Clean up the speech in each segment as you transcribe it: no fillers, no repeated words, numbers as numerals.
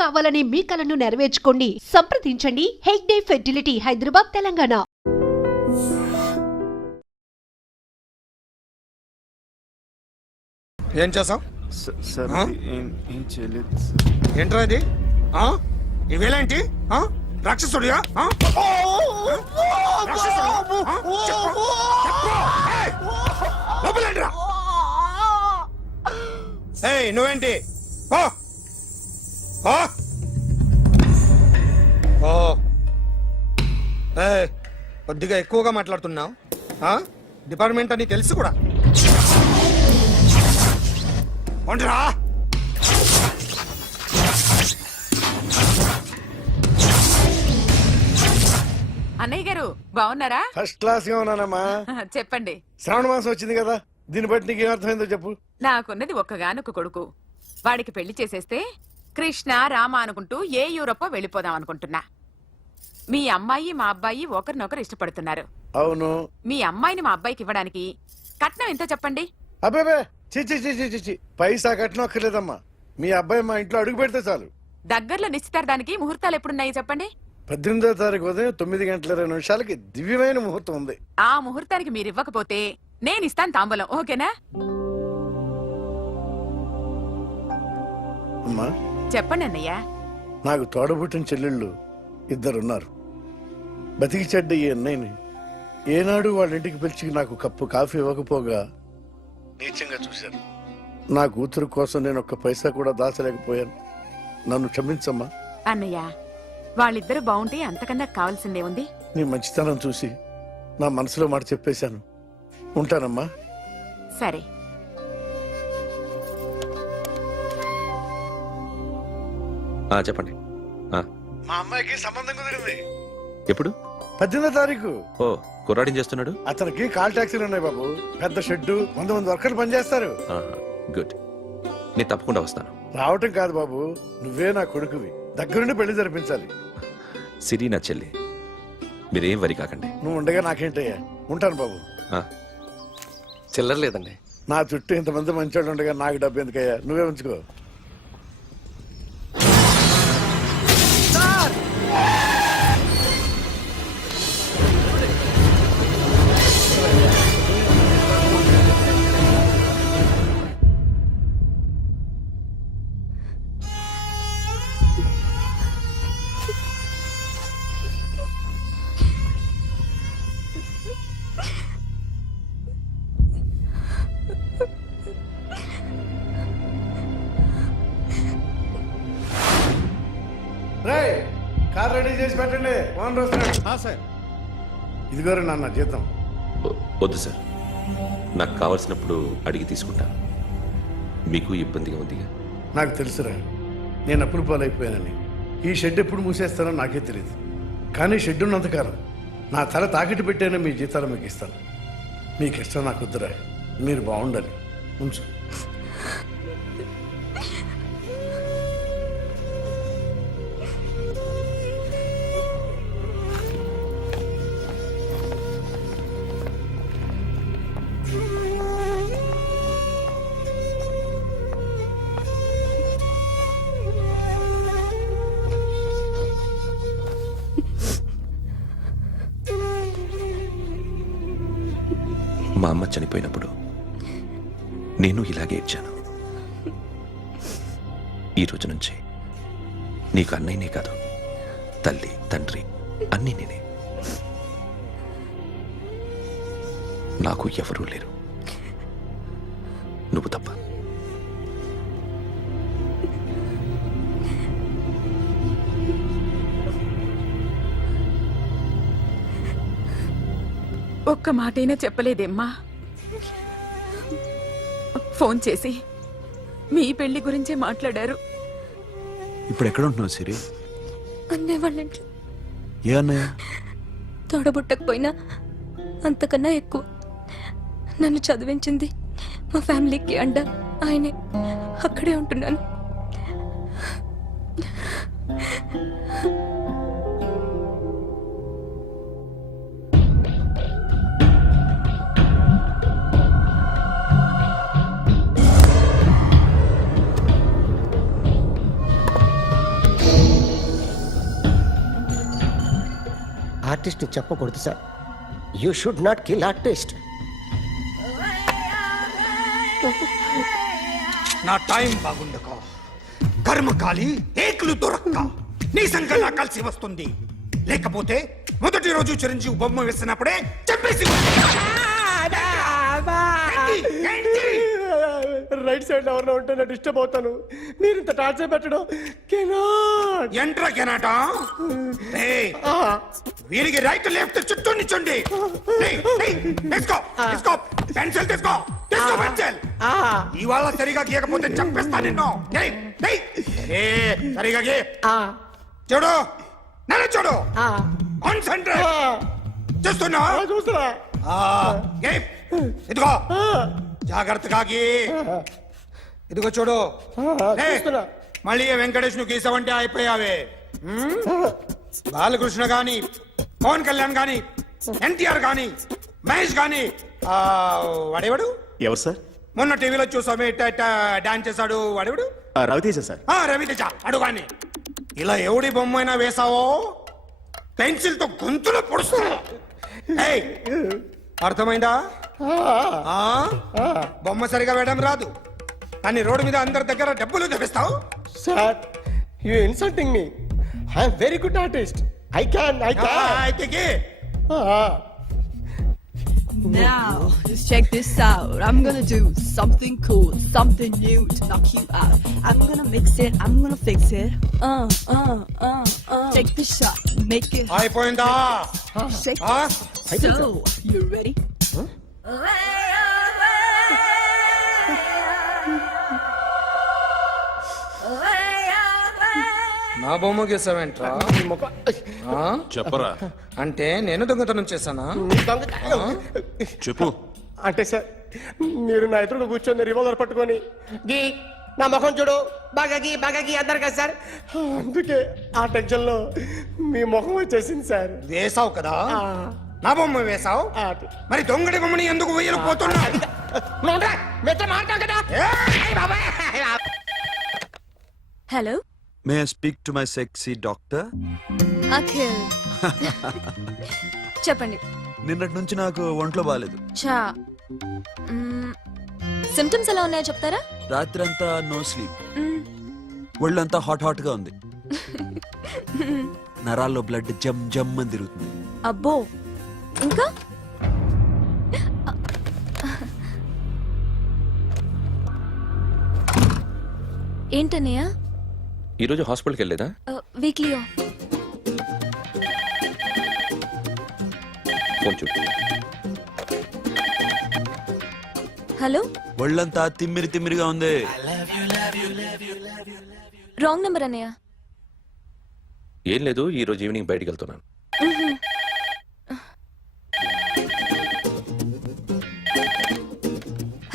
కావాలనే మీ కలను నెరవేర్చుకోండి. సంప్రదించండి హెగ్డే ఫెర్టిలిటీ, హైదరాబాద్, తెలంగాణ. ఏం చేసావు? సార్ ఏం చేయలేదు. ఏంట్రా ఇది? ఇవేలాంటి రాక్షసుడియా? నువ్వేంటి? కొద్దిగా ఎక్కువగా మాట్లాడుతున్నావు. డిపార్ట్మెంట్ అని తెలుసు కూడా. ఉండరా? అన్నయ్య గారు బాగున్నారా? ఫస్ట్ క్లాస్ గా ఉన్నానమ్మా. చెప్పండి. శ్రావణ మాసం వచ్చింది కదా, దీన్ని బట్టి నీకు ఏమర్థమైందో చెప్పు. నాకున్నది ఒక్కగానొక్క కొడుకు. వాడికి పెళ్లి చేసేస్తే కృష్ణ రామ అనుకుంటూ ఏ యూరోపో వెళ్ళిపోదాం అనుకుంటున్నా. మీ అమ్మాయి మా అబ్బాయి ఒకరినొకరు ఇష్టపడుతున్నారు. అవును. మీ అమ్మాయిని మా అబ్బాయికి ఇవ్వడానికి కట్నం ఎంతో చెప్పండి. అబ్బాబే చి పైసా కట్నం అక్కర్లేదమ్మా. మీ అబ్బాయి మా ఇంట్లో అడుగు పెడితే చాలు. దగ్గరలో నిశ్చితార్థానికి ముహూర్తాలు ఎప్పుడున్నాయి చెప్పండి. 18వ తారీఖు ఉదయం 9:20 దివ్యమైన ముహూర్తం ఉంది. ఆ ముహూర్తానికి మీరు ఇవ్వకపోతే నేను ఇస్తాను తాంబూలం. ఓకేనా? అమ్మా చెప్పండి అన్నయ్య. నాకు తోడబుట్టిన చెల్లెళ్ళు ఇద్దరున్నారు. బతికి చెడ్డ ఈ అన్నయ్యని ఏనాడు వాళ్ళ ఇంటికి పిలిచి నాకు కప్పు కాఫీ ఇవ్వకపోగా నీచంగా చూశాను. నా కూతురు కోసం నేను ఒక్క పైసా కూడా దాచలేకపోయాను. నన్ను క్షమించమ్మా. అన్నయ్య, వాళ్ళిద్దరు బాగుంటే అంతకన్నా కావాల్సిందే ఉంది. నీ మంచితనం చూసి నా మనసులో మాట చెప్పేశాను. ఉంటానమ్మా. సరే. చెప్పండి. మా అమ్మాయికి సంబంధం కుదిరింది. ఎప్పుడు? 18వ తారీఖు. ఓ, కుర్రాడిని చేస్తున్నాడు. అతనికి కాల్ టాక్సీలు ఉన్నాయి బాబు. పెద్ద షెడ్డు, 100 మంది వర్కర్లు పనిచేస్తారు. గుడ్. నేను తప్పకుండా వస్తాను. రావటం కాదు బాబు, నువ్వే నా కొడుకువి. దగ్గరుండి పెళ్లి జరిపించాలి. సిరి నా చెల్లి, మీరేం వరి కాకండి. నువ్వు ఉండగా నాకేంటయ్యా. ఉంటాను బాబు. చిల్లర లేదండి. నా చుట్టూ ఇంతమంది మంచోళ్ళు ఉండగా నాకు డబ్బు ఎందుకయ్యా? నువ్వే ఉంచుకో. కార్ రెడీ చేసి పెట్టండి. ఓనర్ వస్తున్నాడు. ఇదిగోరు నాన్న జీతం. వద్దు సార్, నాకు కావలసినప్పుడు అడిగి తీసుకుంటాను. మీకు ఇబ్బందిగా ఉందిగా? నాకు తెలుసురా, నేను అప్పులు పాలైపోయానని. ఈ షెడ్ ఎప్పుడు మూసేస్తానో నాకే తెలియదు. కానీ షెడ్ ఉన్నంతకాలం నా తల తాకిట్టు పెట్టైనా మీ జీతాలు మీకు ఇస్తాను. మీకు ఇష్టం నాకు వద్దురా. మీరు బాగుండాలి. ఉంచు. మా అమ్మ చనిపోయినప్పుడు నేను ఇలాగే ఇచ్చాను. ఈ రోజు నుంచి నీకు అన్నయ్యనే కాదు, తల్లి తండ్రి అన్నీ నేనే. నాకు ఎవరూ లేరు, నువ్వు తప్ప. ఒక్క మాటైనా చెప్పలేదేమ్మా? ఫోన్ చేసి మీ పెళ్లి గురించే మాట్లాడారు. ఇప్పుడు ఎక్కడ ఉంటున్నావు సిరి? అన్నయ్య వాళ్ళ ఇంట్లో. ఏ అన్నయ్య? తోడబుట్టకపోయినా అంతకన్నా ఎక్కువ నన్ను చదివించింది మా ఫ్యామిలీకి అండ ఆయనే. అక్కడే ఉంటున్నాను. ఆర్టిస్ట్ చెప్పకూడదు sir. You should not kill artist. నా టైం బాగుండక కర్మకాలి ఏకులు దొరక్క నీ సంఖ్య నాకు కలిసి వస్తుంది. లేకపోతే మొదటి రోజు చిరంజీవి బొమ్మ వేసినప్పుడే చెప్పేసి రైట్ సైడ్ ఎవరిలో ఉంటే నేను డిస్టర్బ్ అవుతాను. మీరు ఇంత టార్చర్ పెట్టడం కెనాట్. ఎంట్రా కెనాట వీరికి రైట్ లెఫ్ట్ చుట్టూ నిచ్చండి. పెన్సిల్ తీసుకో తీసుకో పెన్సిల్. ఇవాళ సరిగా గీయకపోతే చంపేస్తా నిన్ను. సరిగా గీ చూడు నన్ను చూడు. కాన్సంట్రేట్ చూస్తున్నా చూస్తున్నా. ఇదిగో జాగ్రత్తగా గీ. ఇదిగో చూడు. మళ్ళీ వెంకటేష్ ను గీసావంటే అయిపోయావే. బాలకృష్ణ గాని పవన్ కళ్యాణ్ గాని ఎన్టీఆర్ గాని మహేష్ గాని వాడేవాడు ఎవరు సార్? మొన్న టీవీలో చూసామే డాన్స్ చేశాడు వాడేవాడు. రవితేజ సార్. రవితేజ అడుగాని. ఇలా ఎవడి బొమ్మ అయినా వేసావో పెన్సిల్ తో గొంతులో పొడుస్తా. అర్థమైందా? బొమ్మ సరిగా వేయడం రాదు కానీ రోడ్డు మీద అందరి దగ్గర డబ్బులు తెప్పిస్తావు. Sir you insulting me. I'm very good artist. I can అయితే Now, just check this out. I'm gonna do something cool, something new to knock you out. I'm gonna mix it, I'm gonna fix it. Take the shot, make it అయిపోయిందా? shake. So, you ready? నా బొమ్మ గీసావేంట్రా? చెప్పరా. అంటే నేను దొంగతనం చేశానా? చెప్పు. అంటే సార్ మీరు నా ఎదురుగా కూర్చొని రివాల్వర్ పట్టుకొని గీ నా ముఖం చూడు బాగా గీ అన్నారు కదా సార్. అందుకే ఆ టెన్షన్ లో మీ ముఖం వచ్చేసింది సార్. వేసావు కదా నా బొమ్మ వేసావు. మరి దొంగడి బొమ్మని ఎందుకు వేయలు పోతున్నా? Hello, may I speak to my sexy doctor? Akhil. చెప్పండి. నిన్నటి నుంచి నాకు ఒంట్లో బాగాలేదు. చా సిమ్టమ్స్ ఎలా ఉన్నాయో చెప్తారా? రాత్రంతా నో స్లీప్. ఒళ్ళంతా హాట్ హాట్ గా ఉంది. నరాల్లో బ్లడ్ జమ్ జమ్ అని తిరుగుతుంది. అబ్బో, ఇంకా ఏంటన్నయ్య? ఈరోజు హాస్పిటల్కి వెళ్ళేదా? Weekly off. ఫోన్ చూడు. హలో, ఒళ్ళంతా తిమ్మిరి తిమ్మిరిగా ఉంది. రాంగ్ నెంబర్ అన్నయ్య. ఏం లేదు, ఈ రోజు ఈవినింగ్ బయటికి వెళ్తున్నాను.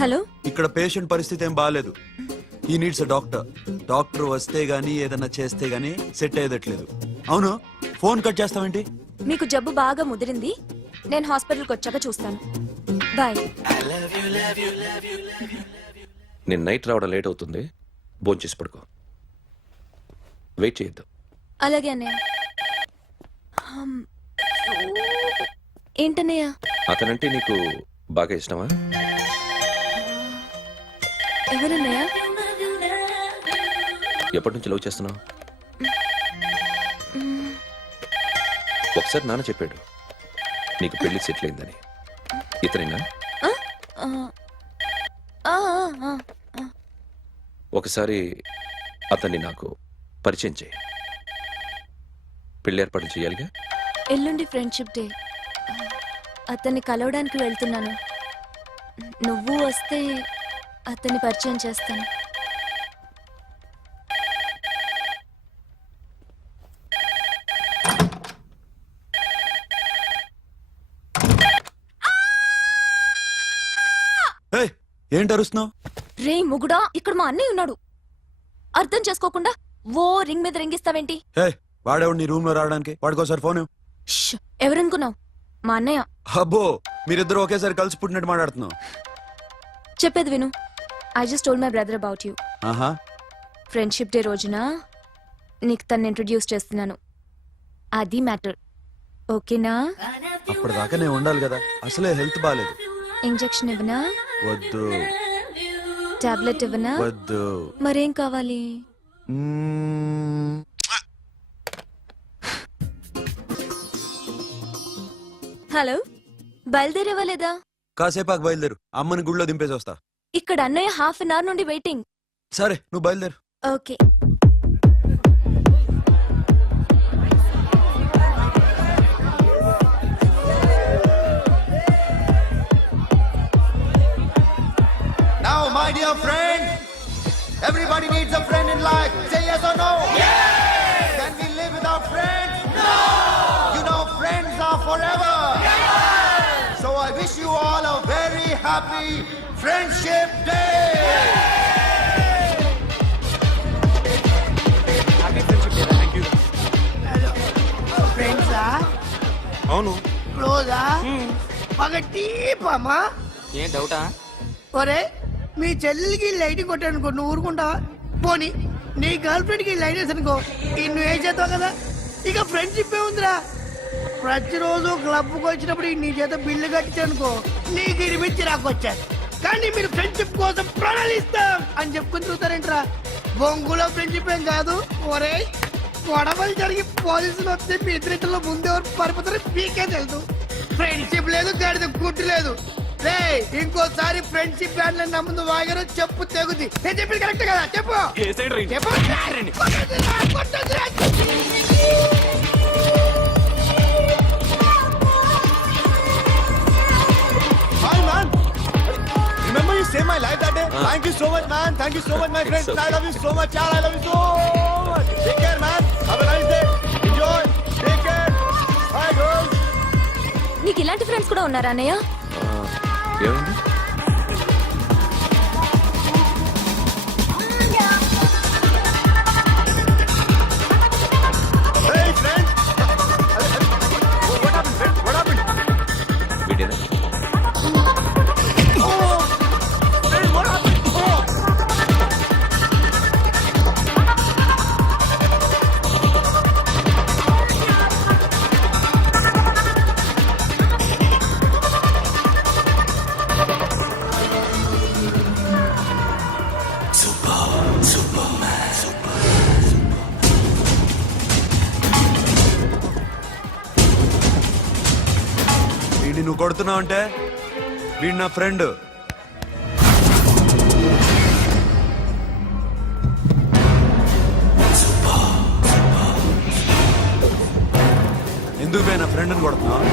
హలో, ఇక్కడ పేషెంట్ పరిస్థితి ఏం బాగాలేదు. ఈ నీడ్స్ డాక్టర్. డాక్టర్ వస్తే గానీ ఏదన్నా చేస్తే గానీ సెట్ అయ్యేదట్లేదు. అవును, ఫోన్ కట్ చేస్తావేంటి? మీకు జబ్బు బాగా ముదిరింది. నేను హాస్పిటల్కి వచ్చాక చూస్తాను. బాయ్. నేను నైట్ రావడం లేట్ అవుతుంది, భోంచేసి పడుకో. వెయిట్ చేయొద్దు. అలాగే అన్నయ్య. ఏంటన్నయ్య? అతనంటే నీకు బాగా ఇష్టమా? ఎవరన్నయ్య? ఎప్పటి నుంచి లవ్ చేస్తున్నావు? ఒకసారి నాన్న చెప్పాడు నీకు పెళ్లి సెటిల్ అయిందని. ఇతనేనా? ఒకసారి అతన్ని నాకు పరిచయం చేయి. పెళ్లి ఏర్పాటు చేయాలిగా. ఎల్లుండి ఫ్రెండ్షిప్ డే. అతన్ని కలవడానికి వెళ్తున్నాను. నువ్వు వస్తే అతన్ని పరిచయం చేస్తాను. ఏంటి అరుస్తున్నావు? రే ముగుడా, ఇక్కడ మా అన్నయ్య ఉన్నాడు. అర్థం చేసుకోకుండా ఓ రింగ్ మీద రింగిస్తావేంటి? వాడేవాడు నీ రూమ్ లో రావడానికి? వాడికోసారి ఫోన్. ఎవరనుకున్నావు? మా అన్నయ్య. అబ్బో, మీరిద్దరు ఒకేసారి కలిసి పుట్టినట్టు మాట్లాడుతున్నావు. చెప్పేది విను. I just told my brother about you. ఆహా. ఫ్రెండ్షిప్ డే రోజున నీకు తను ఇంట్రొడ్యూస్ చేస్తున్నాను. అది మ్యాటర్. ఓకేనా? అప్పటిదాకా నేను ఉండాలి కదా, అసలే హెల్త్ బాగాలేదు. ఇంజెక్షన్ ఇవ్వనా? వద్దు టాబ్లెట్ ఇవ్వనా? వద్దు. మరేం కావాలి? మ్మ్. హలో, బయలుదేరేవా లేదా? కాసేపాకు బయలుదేరు, అమ్మని గుళ్ళో దింపేసి వస్తా. ఇక్కడ అన్నయ్య హాఫ్ అన్ అవర్ నుండి వెయిటింగ్. సరే నువ్వు బయలుదేరు. Okay. Now, my dear friend, everybody needs a friend in life. Say yes or no. Yes. Can we live without friends? No. You know, friends are forever. Yes. So I wish you all a very happy Friendship Day. ఫ్రెండ్సా? అవును. క్లోజా? బాగా deep అమ్మా. ఏం డౌటా? ఒరే, మీ చెల్లెలికి light కొట్టానుకో, నువ్వు ఊరుకుంటావా? పోనీ నీ గర్ల్ ఫ్రెండ్ కి లైట్ వేసి అనుకో, నువ్వు ఏం చేస్తావు కదా. ఇక ఫ్రెండ్షిప్ ఏ ఉందిరా. ప్రతిరోజు క్లబ్కి వచ్చినప్పుడు నీ చేత బిల్లు కట్టించనుకో, నీకు ఇరిమిచ్చి రాకొచ్చాను. కానీ మీరు ఫ్రెండ్షిప్ కోసం ప్రణాళిస్తాం అని చెప్పుకుని చూస్తారేంట్రా? బొంగులో ఫ్రెండ్షిప్ ఏం కాదు. ఒరే, గొడవలు జరిగి పోలీసులు వస్తే మీ ఇద్దరిలో ముందెవరు పరిపోతారో మీకే తెలుసు. ఫ్రెండ్షిప్ లేదు, గడిద గుడ్డు లేదు. రే, ఇంకోసారి ఫ్రెండ్షిప్ బ్యాండ్ నా ముందు వాగారు చెప్పు తెగుద్ది. నేను చెప్పింది కరెక్ట్ కదా? చెప్పు చెప్పు. Hi, man. Remember you saved my life that day? Thank you so much, man. Thank you so much, my friends. I love you so much, yaar. I love you so much. Take care, man. Have a nice day. Enjoy. Take care. Bye, girls. నీకు ఇలాంటి friends కూడా ఉన్నారా అన్నయ్య? ఏమైంది? Hey, friend. What happened, friend? What happened? వీడేనా? Oh, friend, what happened? Oh. వీడిని నువ్వు కొడుతున్నావు అంటే వీడు నా ఫ్రెండ్. ఎందుకు పోయి నా ఫ్రెండ్ అని కొడుతున్నావు?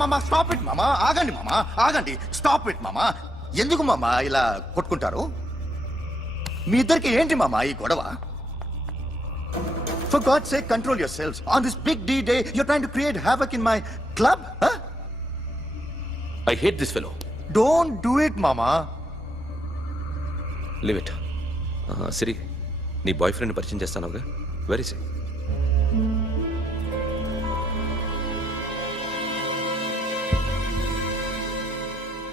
మామా స్టాప్ ఇట్ మామా. ఆగండి మామా, ఆగండి. స్టాప్ ఇట్ మామా. ఎందుకు మామా ఇలా కొట్టుకుంటారు? మీ ఇద్దరికి ఏంటి మామా ఈ గొడవ? For God's sake, control yourselves. On this big D day, you're trying to create havoc in my club, huh? I hate this fellow. Don't do it, Mama. Leave it. Siri, నీ బాయ్ ఫ్రెండ్ పరిచయం చేస్తానుగా. Very C.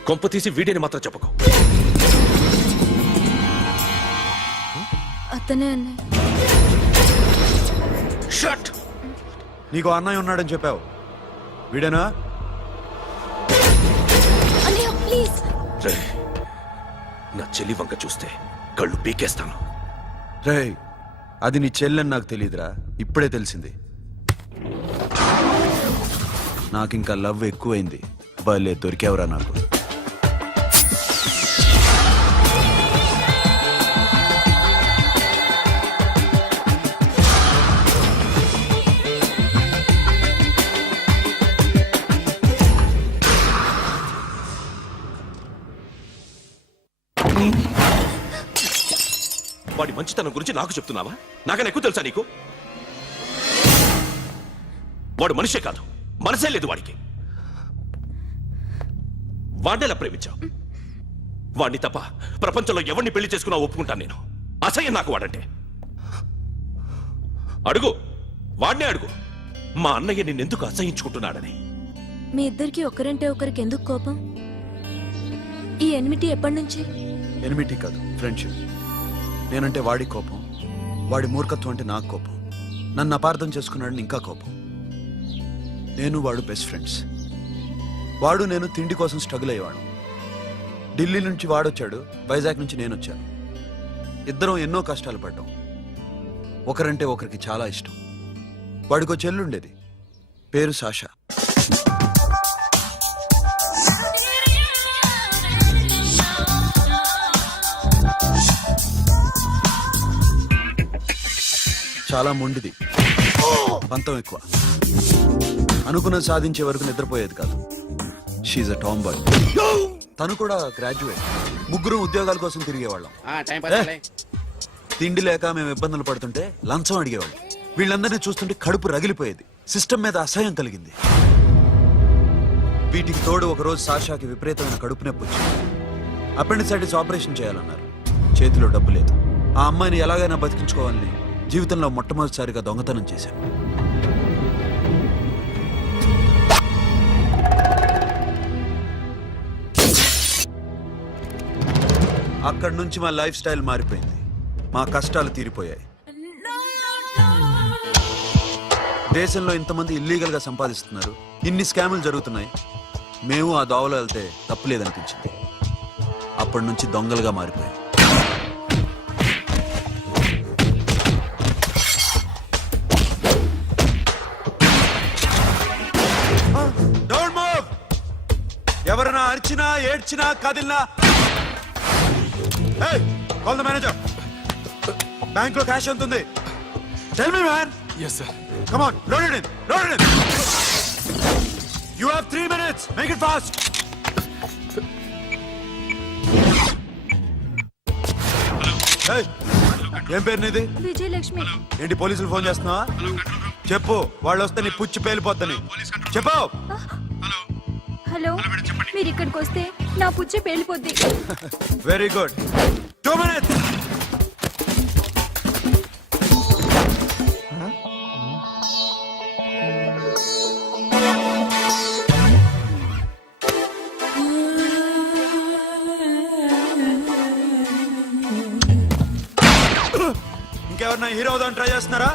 కొంప తీసి వీడిని మాత్రం చెప్పకు. అతనే అన్నయ్య. Shut. నీకు అన్నయ్య ఉన్నాడని చెప్పావు, వీడేనా? అన్నయ్య ప్లీజ్. రే, నా చెల్లి వంక చూస్తే కళ్ళు పీకేస్తాను. రేయ్, అది నీ చెల్లెని నాకు తెలియదురా, ఇప్పుడే తెలిసింది. నాకింకా లవ్ ఎక్కువైంది. భలే దొరికావురా నాకు. వాడి మంచితనం గురించి నాకు చెప్తున్నావా? నాకన్నా ఎక్కువ తెలుసా నీకు? వాడు మనిషే కాదు, మనసే లేదు వాడికి. వాడినేలా ప్రేమించావు? వాడిని తప్ప ప్రపంచంలో ఎవరిని పెళ్లి చేసుకున్నా ఒప్పుకుంటాను నేను. అసహ్యం నాకు వాడంటే. అడుగు, వాడినే అడుగు, మా అన్నయ్య నిన్నెందుకు అసహించుకుంటున్నాడని. మీ ఇద్దరికి ఒకరంటే ఒకరికి ఎందుకు కోపం? ఈ ఎనిమిటి ఎప్పటి నుంచి? ఎనిమిటీ కాదు, ఫ్రెండ్షిప్. నేనంటే వాడి కోపం, వాడి మూర్ఖత్వం అంటే నాకు కోపం. నన్ను అపార్థం చేసుకున్నాడని ఇంకా కోపం. నేను వాడు బెస్ట్ ఫ్రెండ్స్. వాడు నేను తిండి కోసం స్ట్రగుల్ అయ్యేవాడు. ఢిల్లీ నుంచి వాడొచ్చాడు, వైజాగ్ నుంచి నేను వచ్చాను. ఇద్దరం ఎన్నో కష్టాలు పడ్డాం. ఒకరంటే ఒకరికి చాలా ఇష్టం. వాడికో చెల్లుండేది, పేరు సాషా. చాలా మొండిది, పంతం ఎక్కువ. అనుకున్నది సాధించే వరకు నిద్రపోయేది కాదు. She's a tomboy. తను కూడా గ్రాడ్యుయేట్. ముగ్గురు ఉద్యోగాల కోసం తిరిగేవాళ్ళం. తిండి లేక మేము ఇబ్బందులు పడుతుంటే లంచం అడిగేవాళ్ళం. వీళ్ళందరినీ చూస్తుంటే కడుపు రగిలిపోయేది. సిస్టమ్ మీద అసహ్యం కలిగింది. వీటికి తోడు ఒకరోజు సాషాకి విపరీతమైన కడుపు నొప్పి వచ్చింది. అపెండిసైటిస్ ఆపరేషన్ చేయాలన్నారు. చేతిలో డబ్బు లేదు. ఆ అమ్మాయిని ఎలాగైనా బతికించుకోవాలని జీవితంలో మొట్టమొదటిసారిగా దొంగతనం చేశాను. అక్కడి నుంచి మా లైఫ్ స్టైల్ మారిపోయింది. మా కష్టాలు తీరిపోయాయి. దేశంలో ఇంతమంది ఇల్లీగల్ గా సంపాదిస్తున్నారు, ఇన్ని స్కాములు జరుగుతున్నాయి. మేము ఆ దోవలో వెళ్తే తప్పులేదనిపించింది. అప్పటి నుంచి దొంగలుగా మారిపోయాం. ఎవరైనా అరిచినా ఏడ్చినా కదిలినా కాల్ ద మేనేజర్. బ్యాంక్ లో క్యాష్ ఎంత ఉంది? Tell me man. yes sir. Come on, load it in, load it in. You have 3 minutes, make it fast. ఏం పేరు నీది? విజయలక్ష్మి. ఏంటి పోలీసులు ఫోన్ చేస్తున్నావా? చెప్పు, వాళ్ళు వస్తే నీ పుచ్చి పేలిపోద్దని చెప్పు. హలో, మీరు ఇక్కడికి వస్తే నా పుచ్చే పేలిపోద్ది. Very good. 2 minutes. ఇంకెవరన్నా హీరో అవుదాం ట్రై చేస్తున్నారా?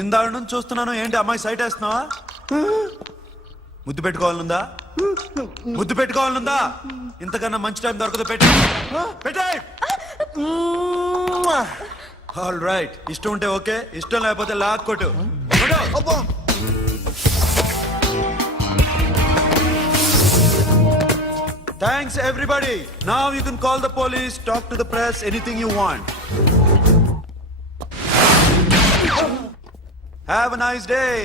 ఇందాక నుంచి చూస్తున్నాను, ఏంటి అమ్మాయి సైట్ వేస్తున్నావా? ముద్దు పెట్టుకోవాలనుందా? ముద్దు పెట్టుకోవాలనుందా? ఇంతకన్నా మంచి టైం దొరకదు. పెట్టే. ఆల్ రైట్, ఇష్టం ఉంటే ఓకే, ఇష్టం లేకపోతే లాక్ కొట్టు. Thanks everybody. Now you can call the police, talk to the press, anything you want. Have a nice day.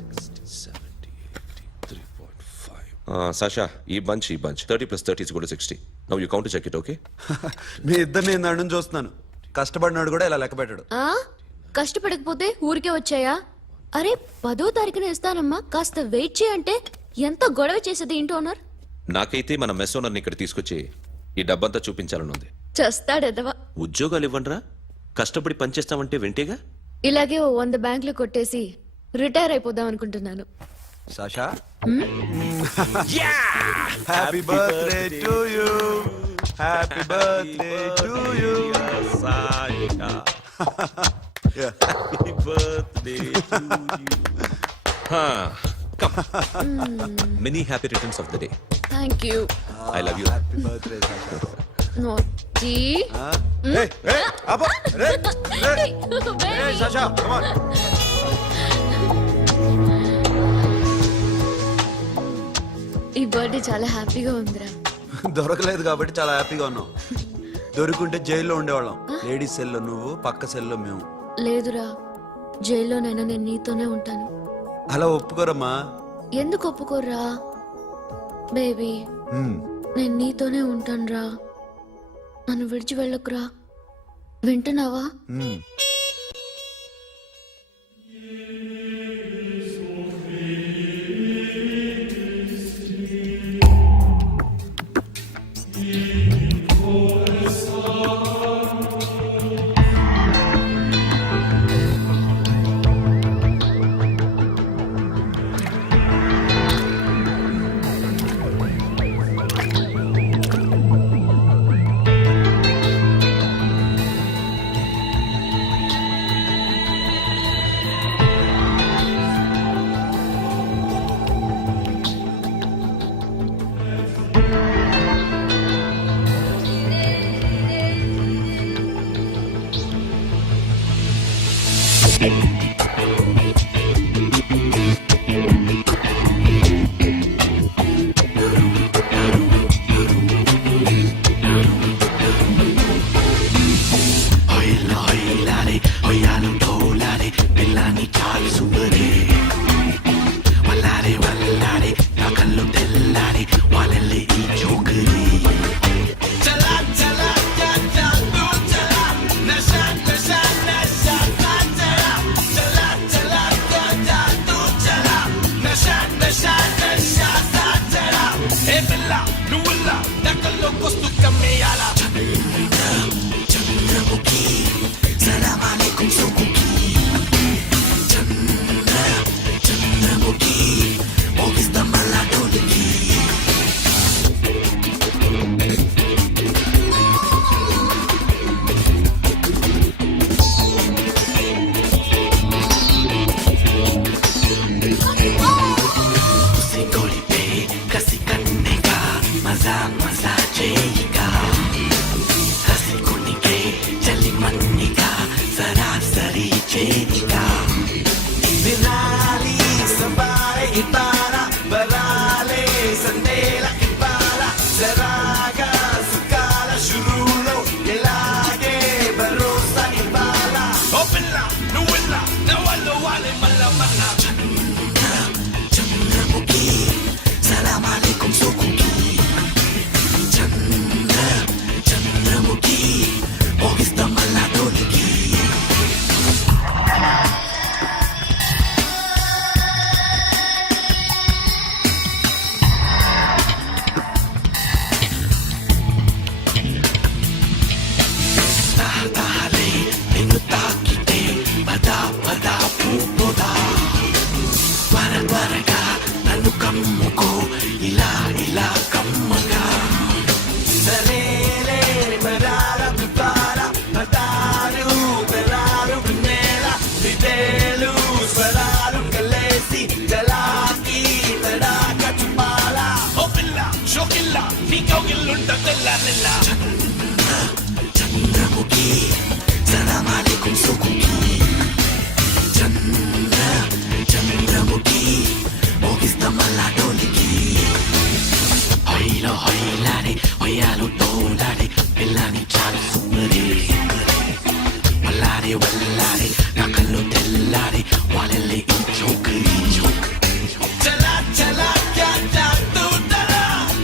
60, 70, 80, 3.5. Sasha, ఈ bunch 30 plus 30 is equal to 60. Now you count to check it, okay? మీ ఇద్దరిని ఇందాక నుంచి చూస్తున్నాను. కష్టపడినాడు కూడా ఇలా లెక్క పెట్టాడు. ఆ కష్టపడకపోతే ఊరికే వచ్చాయా? అరే 10వ తారీఖున ఇస్తానమ్మా, కాస్త వెయిట్ చేయంటే ఎంత గొడవ చేసేది ఇంటి ఓనర్. నాకైతే మన మెస్ ఓనర్ని ఇక్కడ తీసుకొచ్చి ఈ డబ్బంతా చూపించాలని ఉంది. చస్తాడెదవా. ఉద్యోగాలు ఇవ్వండిరా, కష్టపడి పనిచేస్తామంటే వింటేగా. ఇలాగే ఓ 100 బ్యాంకులు కొట్టేసి రిటైర్ అయిపోదాం అనుకుంటున్నాను. Sasha happy birthday to you, happy birthday to you. Many happy returns of the day. Thank you. I love you. Happy birthday Sasha. నోటి సాషా come on. ఈ బర్త్డే చాలా హ్యాపీగా ఉందిరా. దొరకలేదు కాబట్టి చాలా హ్యాపీగా ఉన్నాం. దొరుకుంటే జైల్లో ఉండేవాళ్ళం. లేడీస్ సెల్లో నువ్వు, పక్క సెల్లో మేము. లేదురా, జైల్లోనైనా నేను నీతోనే ఉంటాను. అలా ఒప్పుకోరమ్మా. ఎందుకు ఒప్పుకోర్రా బేబీ? నేను నీతోనే ఉంటానురా, నన్ను విడిచి వెళ్ళకురా. వింటున్నావా?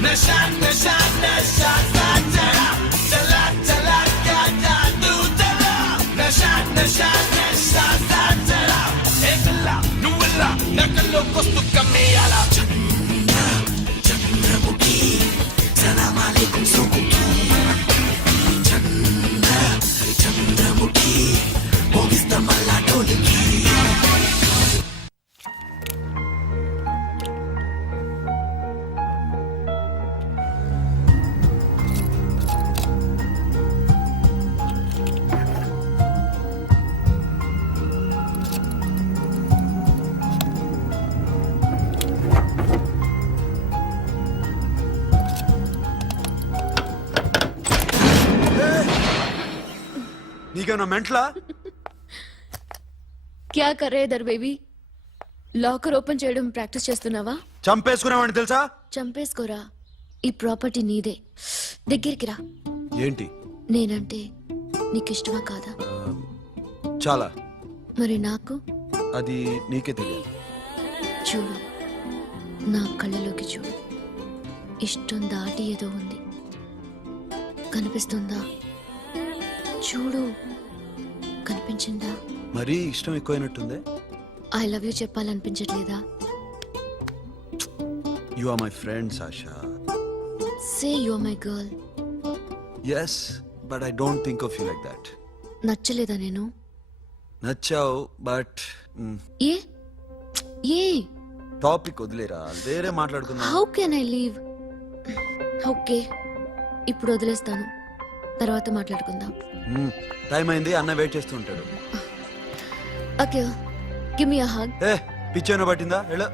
Nasha, nasha, nasha, nasha, నీకేమన్నా మెంట్లా? క్యా కరే ఇధర్ బేబీ? లాకర్ ఓపెన్ చేయడం ప్రాక్టీస్ చేస్తున్నావా? చంపేసుకున్నావని తెలుసా? చంపేసుకోరా, ఈ ప్రాపర్టీ నీదే. దగ్గరికి రా. ఏంటి? నేనంటే నీకిష్టమా కాదా? చాలా. మరి నాకు? అది నీకే తెలియాలి. చూడు, నా కళ్ళలోకి చూడు. ఇష్టం దాటి ఏదో ఉంది, కనిపిస్తుందా? చూడు, కనిపించిందా? మరీ ఇష్టం ఎక్కువైనట్టుందే. ఐ లవ్ యూ చెప్పాలనిపించట్లేదా? You are my friend Sasha. Say you are my girl. Yes, but I don't think of you like that. నచ్చలేదా నేను? నచ్చావు, బట్ ఏ ఏ టాపిక్ వదిలేరా, వేరే మాట్లాడుకుందాం. How can I leave? Okay, ఇప్పుడు వదిలేస్తాను, తర్వాత మాట్లాడుకుందాం. టైం అయింది, అన్న వెయిట్ చేస్తూ ఉంటాడు. Okay, give me a hug. ఏ పిచ్చైనా పట్టిందా? ఎలా